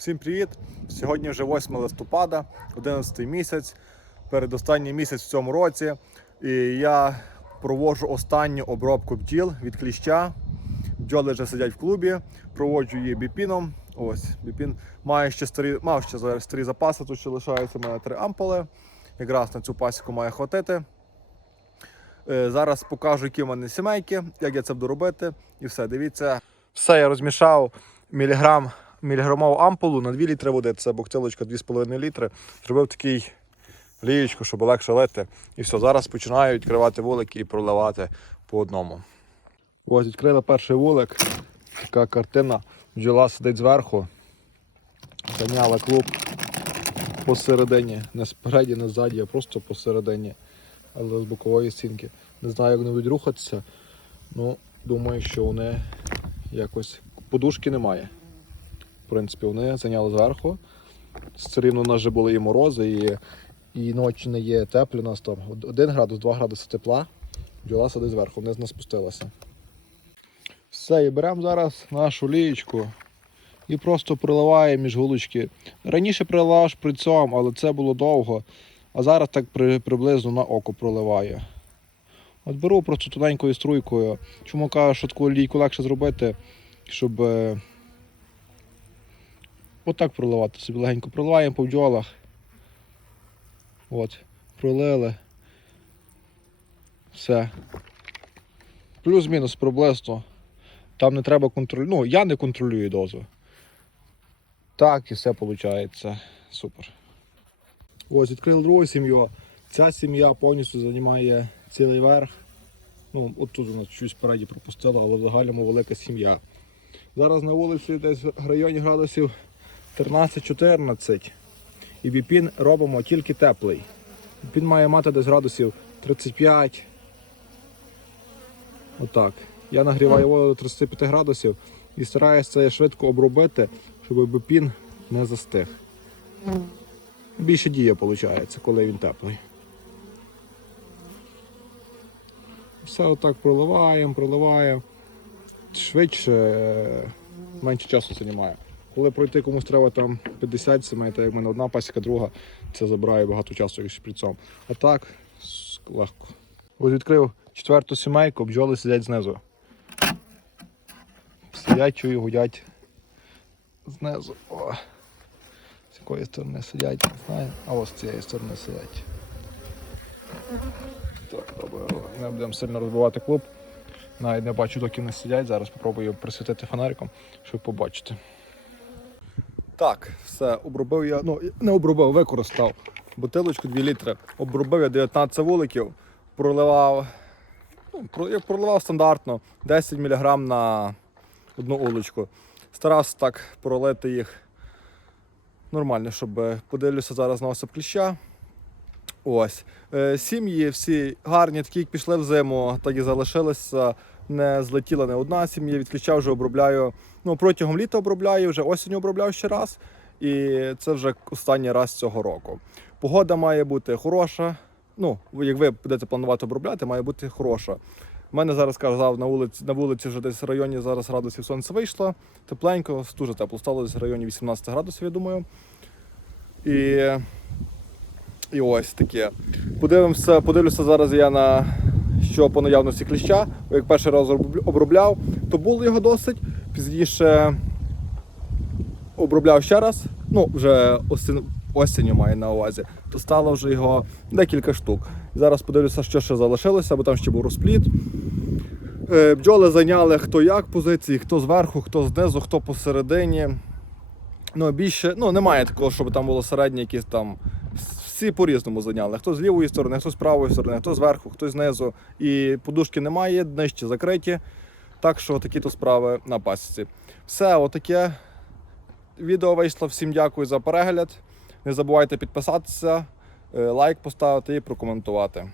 Всім привіт! Сьогодні вже 8 листопада, 11 місяць, передостанній місяць в цьому році. І я проводжу останню обробку бджіл від кліща. Бджоли вже сидять в клубі, проводжу її біпіном. Ось, біпін має ще старі, мав ще зараз старі запаси, тут ще лишається у мене три ампули. Якраз на цю пасіку має хватити. Е, Зараз покажу, які в мене сімейки, як я це буду робити. І все, дивіться. Все, я розмішав міліграм, міліграмову ампулу на 2 літри води. Це бухтилочка 2,5 літри. Зробив такий лієчку, щоб легше лити. І все, зараз починаю відкривати вулики і проливати по одному. Ось відкрили перший вулик. Така картина. Бджола сидить зверху. Зайняла клуб посередині. Не спереді, не ззаді, а просто посередині. Але з бокової стінки. Не знаю, як вони будуть рухатися. Ну, думаю, що вони якось. Подушки немає. Принципі, вони зайняли зверху. Все рівно у нас вже були і морози, і, і ночі не є теплі. У нас там 1 градус, 2 градуси тепла. Бджола сидить зверху, вниз не спустилася. Все, і беремо зараз нашу лієчку і просто приливаємо між гулочки. Раніше приливав шприцом, але це було довго. А зараз так при, приблизно на око проливаю. От беру просто тоненькою струйкою. Чому кажу, що таку лійку легше зробити, щоб е, отак проливати. Собі легенько проливаємо по бджолах. От, пролили. Все. Плюс-мінус приблизно. Там не треба контролювати. Ну, я не контролюю дозу. Так і все виходить. Супер. Ось відкрив другу сім'ю. Ця сім'я повністю займає цілий верх. Ну, от тут у нас щось спереді пропустило, але в загальному велика сім'я. Зараз на вулиці десь в районі градусів 13-14. І біпін робимо тільки теплий. Біпін має мати десь градусів 35. Отак. Я нагріваю воду до 35 градусів і стараюся це швидко обробити, щоб біпін не застиг. Більше діє виходить, коли він теплий. Все отак проливаємо, проливаємо. Швидше, е, менше часу займає. Коли пройти комусь треба там 50 сімей, так як в мене одна пасіка, друга, це забирає багато часу як шприцом. А так, легко. Ось відкрив четверту сімейку, бджоли сидять знизу. Сидять, чую, гудять знизу. О. З якої сторони сидять, не знаю. А ось з цієї сторони сидять. Так, добре, не будемо сильно розбивати клуб. Навіть не бачу, доки не сидять. Зараз спробую присвітити фонариком, щоб побачити. Так, все, обробив я, ну не обробив, використав бутилочку 2 літри. Обробив я 19 вуликів, проливав, ну, як проливав стандартно 10 мг на одну улочку. Старався так пролити їх нормально, щоб е, подивлюся зараз на осип кліща. Ось. Е, Сім'ї всі гарні, такі, як пішли в зиму, так і залишилися. Не злетіла не одна сім'я. Від кліща вже обробляю. Ну, протягом літа обробляю, вже осінню обробляв ще раз. І це вже останній раз цього року. Погода має бути хороша. Ну, як ви будете планувати обробляти, має бути хороша. У мене зараз казав на вулиці, на вулиці вже десь в районі зараз градусів сонце вийшло. Тепленько, дуже тепло стало десь в районі 18 градусів, я думаю. І, і ось таке. Подивимося, подивлюся зараз я на що по наявності кліща. Як перший раз обробляв, то було його досить. Пізніше обробляв ще раз. Ну, вже осінню маю на увазі, то стало вже його декілька штук. Зараз подивлюся, що ще залишилося, бо там ще був розпліт. Е, Бджоли зайняли хто як позиції, хто зверху, хто знизу, хто посередині. Ну, більше, ну, немає такого, щоб там було середнє якісь там. Всі по-різному зайняли. Хто з лівої сторони, хто з правої сторони, хто зверху, хто знизу. І подушки немає, днищі закриті. Так що такі то справи на пасіці. Все, отаке відео вийшло. Всім дякую за перегляд. Не забувайте підписатися, е, лайк поставити і прокоментувати.